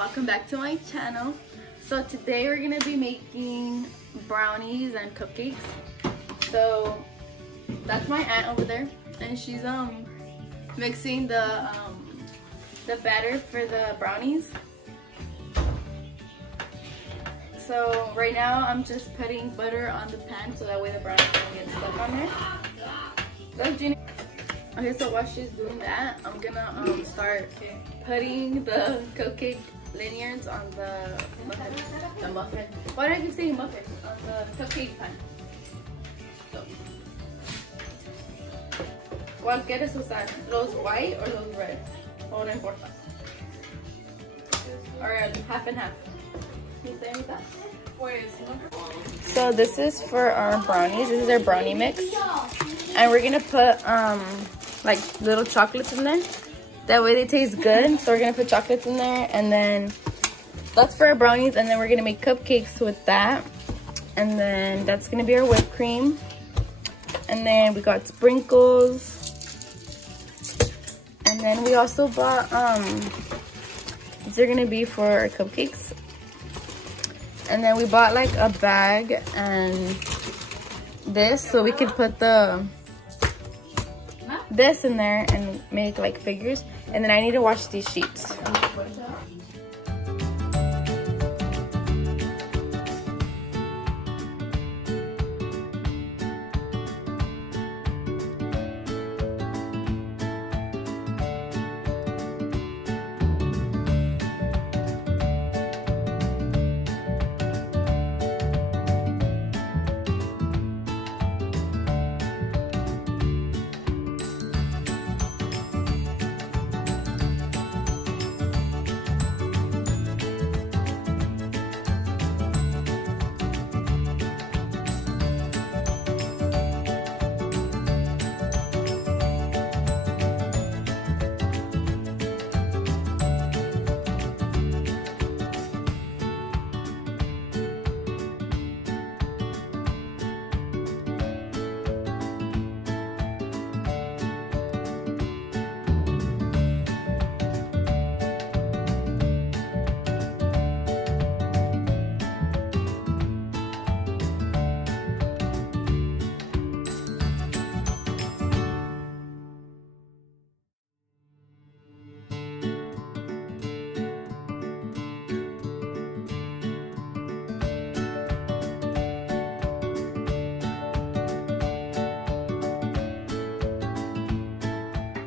welcome back to my channel. So today we're gonna be making brownies and cupcakes. So that's my aunt over there, and she's mixing the batter for the brownies. So right now I'm just putting butter on the pan so that way the brownies don't get stuck on there. Go, Jeannie. Okay, so while she's doing that, I'm gonna start putting the cupcake lanyards on the muffin. Why do I keep saying muffin? On the cupcake pan. So, ¿cuál quieres usar? ¿Los white or los red? O no importa. Or half and half. So this is for our brownies. This is our brownie mix, and we're gonna put like little chocolates in there. That way they taste good. So we're gonna put chocolates in there, and then that's for our brownies. And then we're gonna make cupcakes with that, and then that's gonna be our whipped cream. And then we got sprinkles, and then we also bought these are gonna be for our cupcakes. And then we bought like a bag and this, so we could put this in there and make like figures. And then I need to wash these sheets.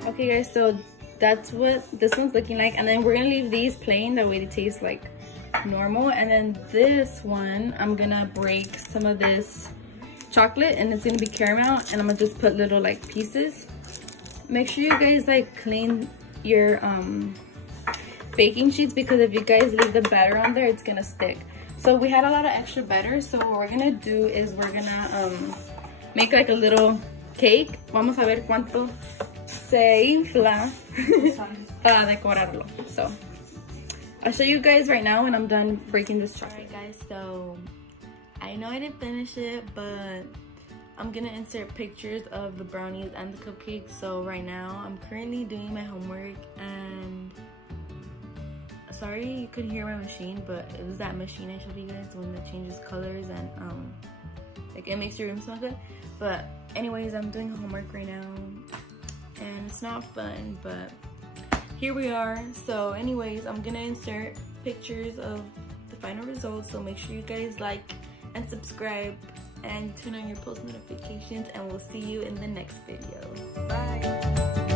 Okay guys, so that's what this one's looking like, and then we're gonna leave these plain, that way they taste like normal. And then this one, I'm gonna break some of this chocolate and it's gonna be caramel, and I'm gonna just put little like pieces. Make sure you guys like clean your baking sheets, because if you guys leave the batter on there, it's gonna stick. So we had a lot of extra batter, so what we're gonna do is we're gonna make like a little cake. Vamos a ver cuánto se infla para decorarlo. So I'll show you guys right now when I'm done breaking this chocolate. Alright guys, so I know I didn't finish it, but I'm gonna insert pictures of the brownies and the cupcakes. So right now I'm currently doing my homework, and sorry you couldn't hear my machine, but it was that machine I showed you guys, the one that changes colors and like it makes your room smell good. But anyways, I'm doing homework right now and it's not fun, but here we are. So anyways, I'm gonna insert pictures of the final results, so make sure you guys like and subscribe and turn on your post notifications, and we'll see you in the next video. Bye.